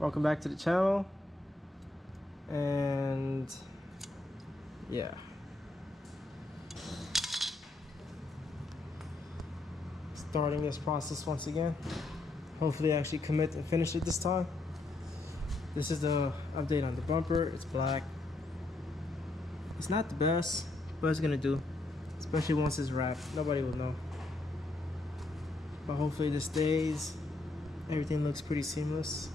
Welcome back to the channel. And yeah, starting this process once again. Hopefully I actually commit and finish it this time. This is the update on the bumper. It's black. It's not the best, but it's gonna do, especially once it's wrapped. Nobody will know, but hopefully this stays. Everything looks pretty seamless.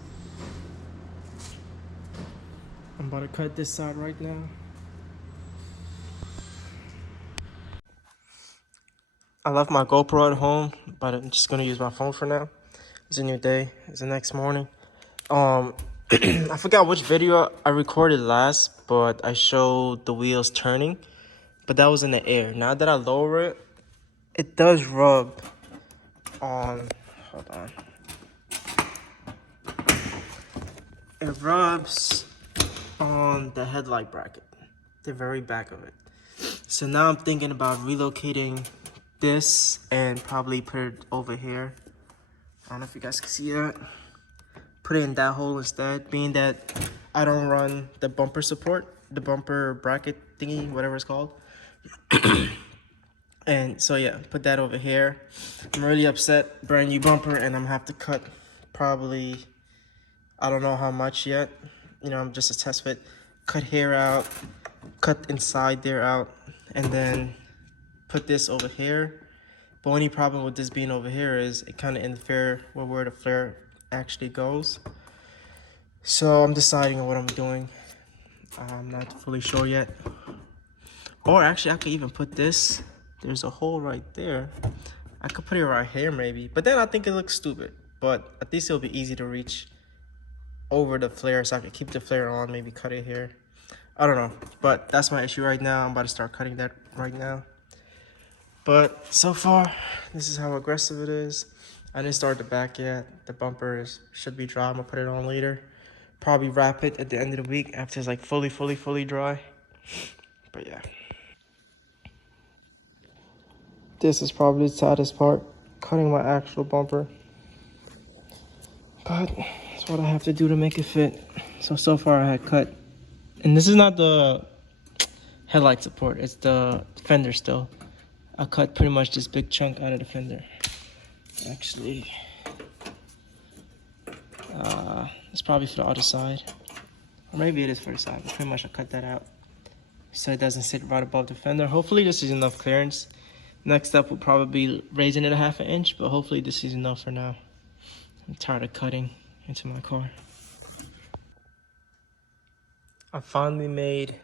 I'm about to cut this side right now. I left my GoPro at home, but I'm just gonna use my phone for now. It's a new day. It's the next morning. I forgot which video I recorded last, but I showed the wheels turning, but that was in the air. Now that I lower it, it does rub on, hold on. It rubs on the headlight bracket, the very back of it. So now I'm thinking about relocating this and probably put it over here. I don't know if you guys can see that. Put it in that hole instead, being that I don't run the bumper support, the bumper bracket thingy, whatever it's called. And so yeah, put that over here. I'm really upset, brand new bumper, and I'm gonna have to cut probably, I don't know how much yet. You know, I'm just a test fit. Cut here out, cut inside there out, and then put this over here. But only problem with this being over here is it kind of interferes with where the flare actually goes. So I'm deciding on what I'm doing. I'm not fully sure yet. Or actually I could even put this. There's a hole right there. I could put it right here maybe, but then I think it looks stupid. But at least it'll be easy to reach over the flare, so I could keep the flare on, maybe cut it here. I don't know, but that's my issue right now. I'm about to start cutting that right now. But so far, this is how aggressive it is. I didn't start the back yet. The bumper should be dry. I'm gonna put it on later. Probably wrap it at the end of the week after it's like fully dry. But yeah. This is probably the saddest part, cutting my actual bumper. But that's what I have to do to make it fit. So far I had cut, and this is not the headlight support, it's the fender still. I cut pretty much this big chunk out of the fender. Actually, it's probably for the other side. Or maybe it is for the side, but pretty much I cut that out so it doesn't sit right above the fender. Hopefully this is enough clearance. Next step will probably be raising it a ½ inch, but hopefully this is enough for now. I'm tired of cutting into my car. I finally made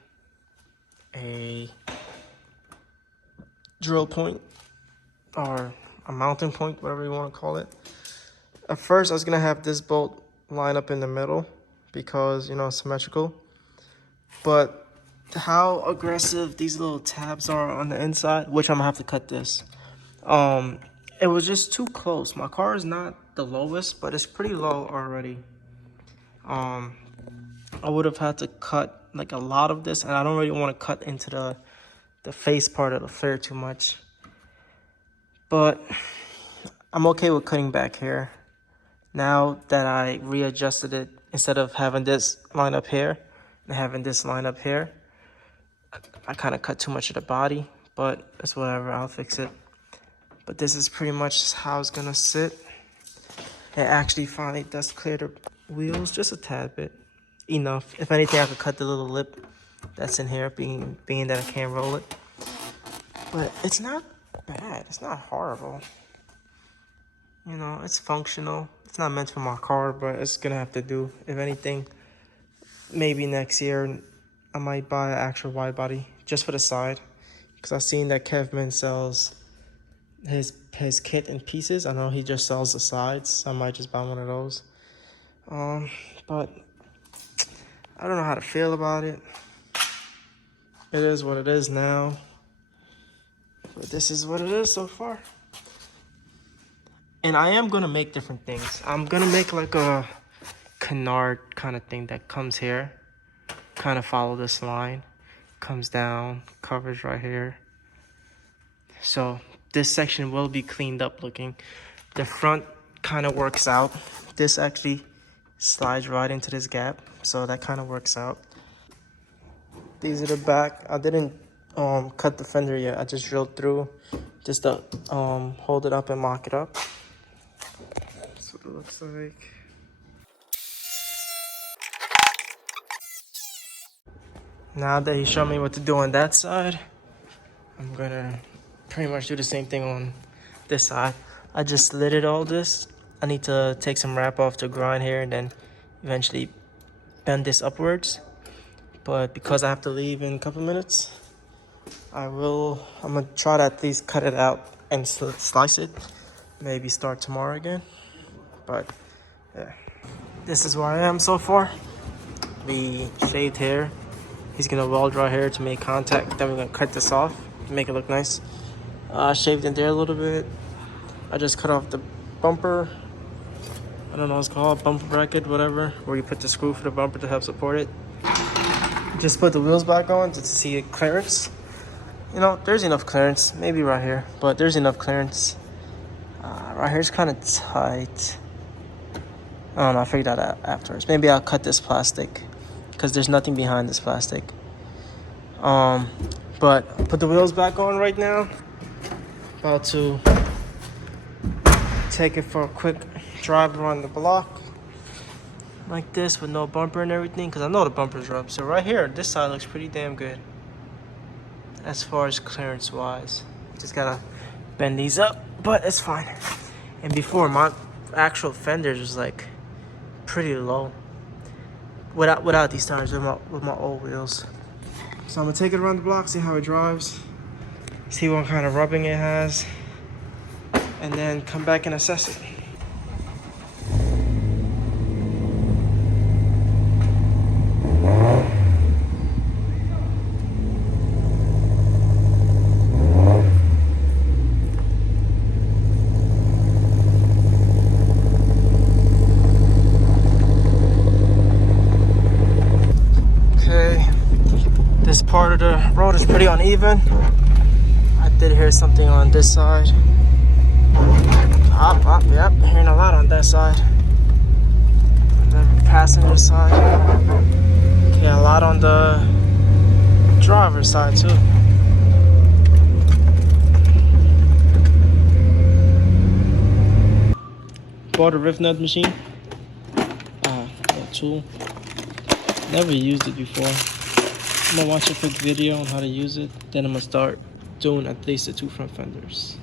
a drill point, or a mounting point, whatever you want to call it. At first I was gonna have this bolt line up in the middle because, you know, it's symmetrical, but how aggressive these little tabs are on the inside, which I'm gonna have to cut this, it was just too close. My car is not the lowest, but it's pretty low already. I would have had to cut like a lot of this, and I don't really want to cut into the face part of the flare too much, but I'm okay with cutting back here. Now that I readjusted it, instead of having this line up here and having this line up here, I kind of cut too much of the body, but it's whatever, I'll fix it. But this is pretty much how it's gonna sit. It actually finally does clear the wheels just a tad bit. Enough. If anything, I could cut the little lip that's in here, being that I can't roll it. But it's not bad. It's not horrible. You know, it's functional. It's not meant for my car, but it's gonna have to do. If anything, maybe next year I might buy an actual wide body just for the side, because I've seen that Kevman sells his kit in pieces. I know he just sells the sides, so I might just buy one of those. But I don't know how to feel about it. It is what it is now, but this is what it is so far. And I am gonna make different things. I'm gonna make like a canard kind of thing that comes here, kind of follow this line, comes down, covers right here. So this section will be cleaned up looking. The front kind of works out. This actually slides right into this gap, so that kind of works out. These are the back. I didn't cut the fender yet. I just drilled through just to hold it up and mock it up. That's what it looks like. Now that he showed me what to do on that side, I'm gonna pretty much do the same thing on this side. I just slitted all this. I need to take some wrap off to grind here and then eventually bend this upwards. But because I have to leave in a couple minutes, I'm gonna try to at least cut it out and slice it. Maybe start tomorrow again. But yeah, this is where I am so far. The shaved hair. He's gonna weld dry hair to make contact. Then we're gonna cut this off to make it look nice. Shaved in there a little bit. I just cut off the bumper. I don't know what it's called, bumper bracket, whatever, where you put the screw for the bumper to help support it. Just put the wheels back on to see clearance. You know, there's enough clearance. Maybe right here, but there's enough clearance. Right here's kind of tight. I don't know. I figured that out afterwards. Maybe I'll cut this plastic because there's nothing behind this plastic. But put the wheels back on right now. About to take it for a quick drive around the block like this with no bumper and everything, because I know the bumpers are up. So right here, this side looks pretty damn good as far as clearance wise. Just gotta bend these up, but it's fine. And before, my actual fenders was like pretty low without these tires, with my old wheels. So I'm gonna take it around the block, see how it drives, see what kind of rubbing it has, and then come back and assess it. This part of the road is pretty uneven. I did hear something on this side. Yep, hearing a lot on that side. And then passenger side. Okay, a lot on the driver's side too. Bought a rivnut machine. A tool. Never used it before. I'm gonna watch a quick video on how to use it, then I'm gonna start doing at least the 2 front fenders.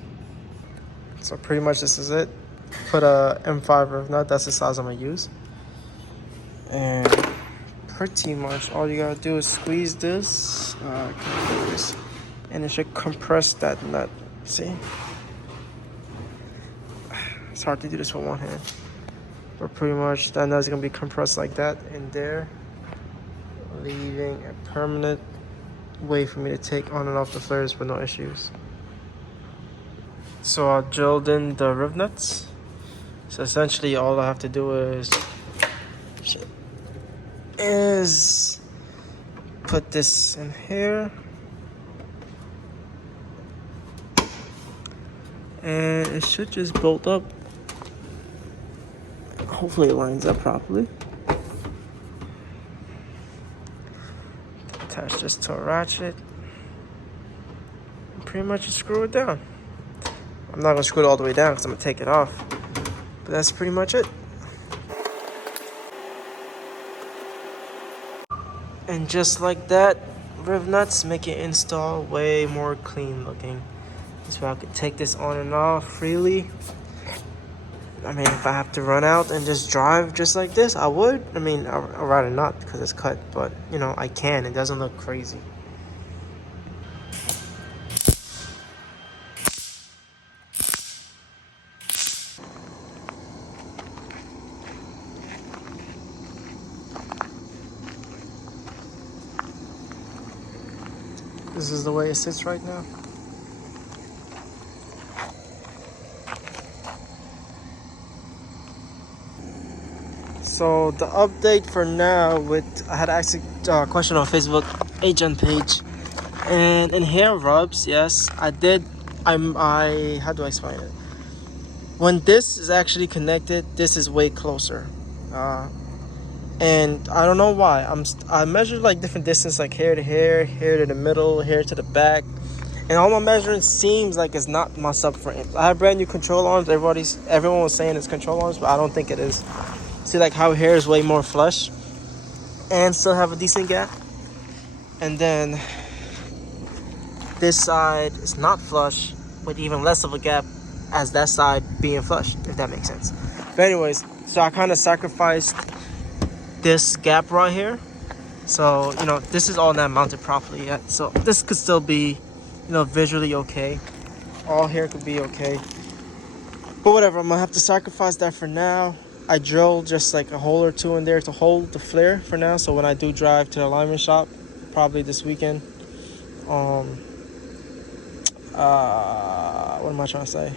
So pretty much this is it. Put a M5 riv nut, that's the size I'm gonna use. And pretty much all you gotta do is squeeze this, and it should compress that nut. See? It's hard to do this with one hand. But pretty much that nut's gonna be compressed like that in there, leaving a permanent way for me to take on and off the flares with no issues. So I drilled in the riv nuts. So essentially all I have to do is put this in here, and it should just bolt up. Hopefully it lines up properly. Attach this to a ratchet. And pretty much just screw it down. I'm not gonna screw it all the way down because I'm gonna take it off. But that's pretty much it. And just like that, riv nuts make your install way more clean looking. This way I could take this on and off freely. I mean, if I have to run out and just drive just like this, I would. I mean, I'd rather not because it's cut, but you know, I can. It doesn't look crazy. This is the way it sits right now. So the update for now I had asked a question on Facebook agent page, and in hair rubs, yes, how do I explain it? When this is actually connected, this is way closer. and I don't know why. I measured like different distance, like hair to hair, hair to the middle, hair to the back, and all my measuring seems like it's not my subframe. I have brand new control arms. Everyone was saying it's control arms, but I don't think it is. See like how hair is way more flush and still have a decent gap, and then this side is not flush with even less of a gap as that side being flush, if that makes sense. But anyways, so I kind of sacrificed this gap right here. So, you know, this is all not mounted properly yet. So this could still be, you know, visually okay. All hair could be okay. But whatever, I'm gonna have to sacrifice that for now. I drilled just like a hole or two in there to hold the flare for now. So when I do drive to the alignment shop, probably this weekend, what am I trying to say?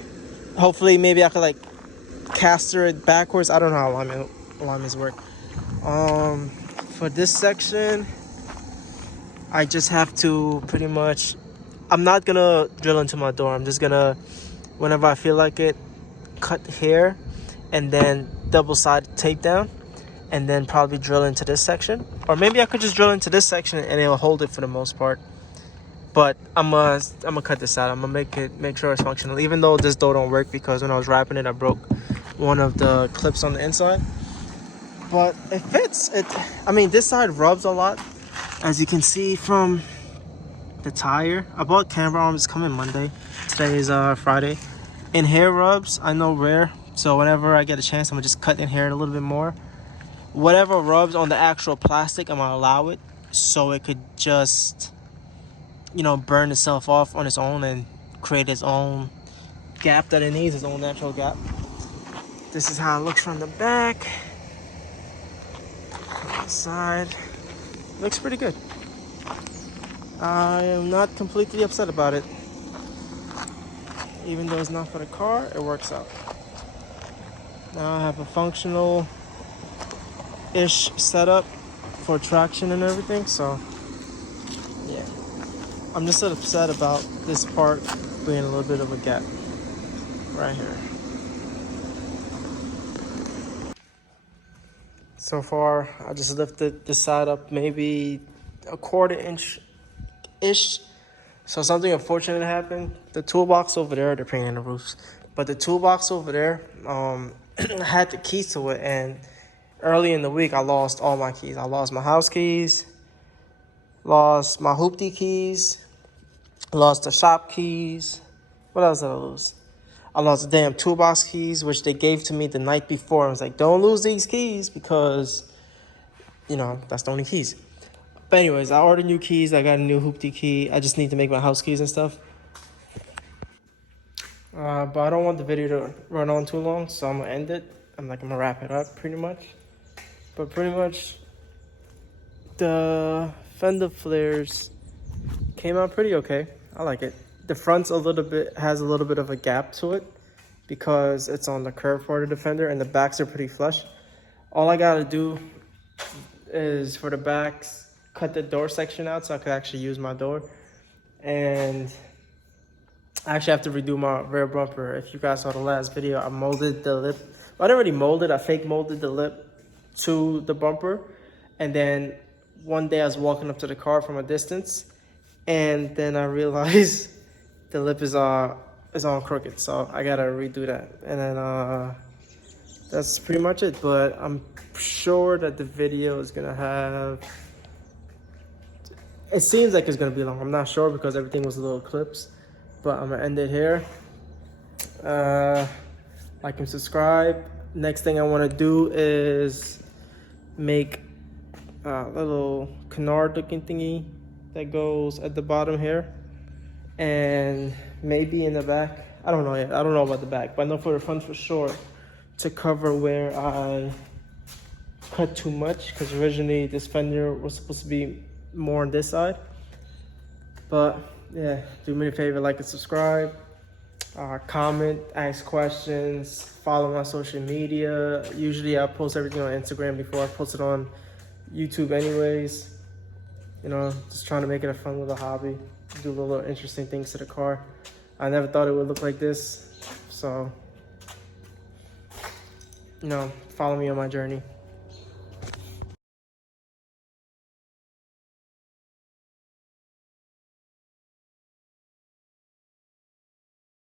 Hopefully, maybe I could like caster it backwards. I don't know how alignments work. For this section, I just have to pretty much, I'm not gonna drill into my door. I'm just gonna, whenever I feel like it, cut hair and then double side tape down and then probably drill into this section. Or maybe I could just drill into this section and it'll hold it for the most part. But I'm gonna cut this out. I'm gonna make sure it's functional, even though this door don't work because when I was wrapping it, I broke one of the clips on the inside. But it fits. I mean, this side rubs a lot, as you can see from the tire. I bought camber arms coming Monday. Today is Friday. And hair rubs, I know rare. So whenever I get a chance, I'm gonna just cut in hair a little bit more. Whatever rubs on the actual plastic, I'm gonna allow it so it could just, you know, burn itself off on its own and create its own gap that it needs, its own natural gap. This is how it looks from the back. Side looks pretty good. I am not completely upset about it. Even though it's not for the car, it works out. Now I have a functional-ish setup for traction and everything, so yeah. I'm just upset about this part being a little bit of a gap right here. So far, I just lifted the side up maybe a 1/4 inch-ish. So something unfortunate happened. The toolbox over there, they're painting the roofs, but the toolbox over there had the keys to it, and early in the week, I lost all my keys. I lost my house keys, lost my hoopty keys, lost the shop keys. What else did I lose? I lost the damn toolbox keys, which they gave to me the night before. I was like, don't lose these keys because, you know, that's the only keys. But anyways, I ordered new keys. I got a new hoopty key. I just need to make my house keys and stuff. But I don't want the video to run on too long, so I'm going to end it. I'm gonna wrap it up pretty much. But pretty much, the fender flares came out pretty okay. I like it. The front's has a little bit of a gap to it because it's on the curved part of the fender, and the backs are pretty flush. All I gotta do is for the backs, cut the door section out so I could actually use my door. And I actually have to redo my rear bumper. If you guys saw the last video, I molded the lip. Well, I didn't really mold it. I fake molded the lip to the bumper. And then one day I was walking up to the car from a distance, and then I realized the lip is on crooked, so I gotta redo that. And then that's pretty much it. But I'm sure that the video is gonna have, it seems like it's gonna be long. I'm not sure because everything was a little clips, but I'm gonna end it here. Like and subscribe. Next thing I want to do is make a little canard looking thingy that goes at the bottom here, and maybe in the back. I don't know yet. I don't know about the back, but I know for the front for sure, to cover where I cut too much, because originally this fender was supposed to be more on this side. But yeah, do me a favor, like and subscribe, comment, ask questions, follow my social media. Usually I post everything on Instagram before I post it on YouTube anyways. You know, just trying to make it a fun little hobby, do little interesting things to the car. I never thought it would look like this, so, you know, follow me on my journey.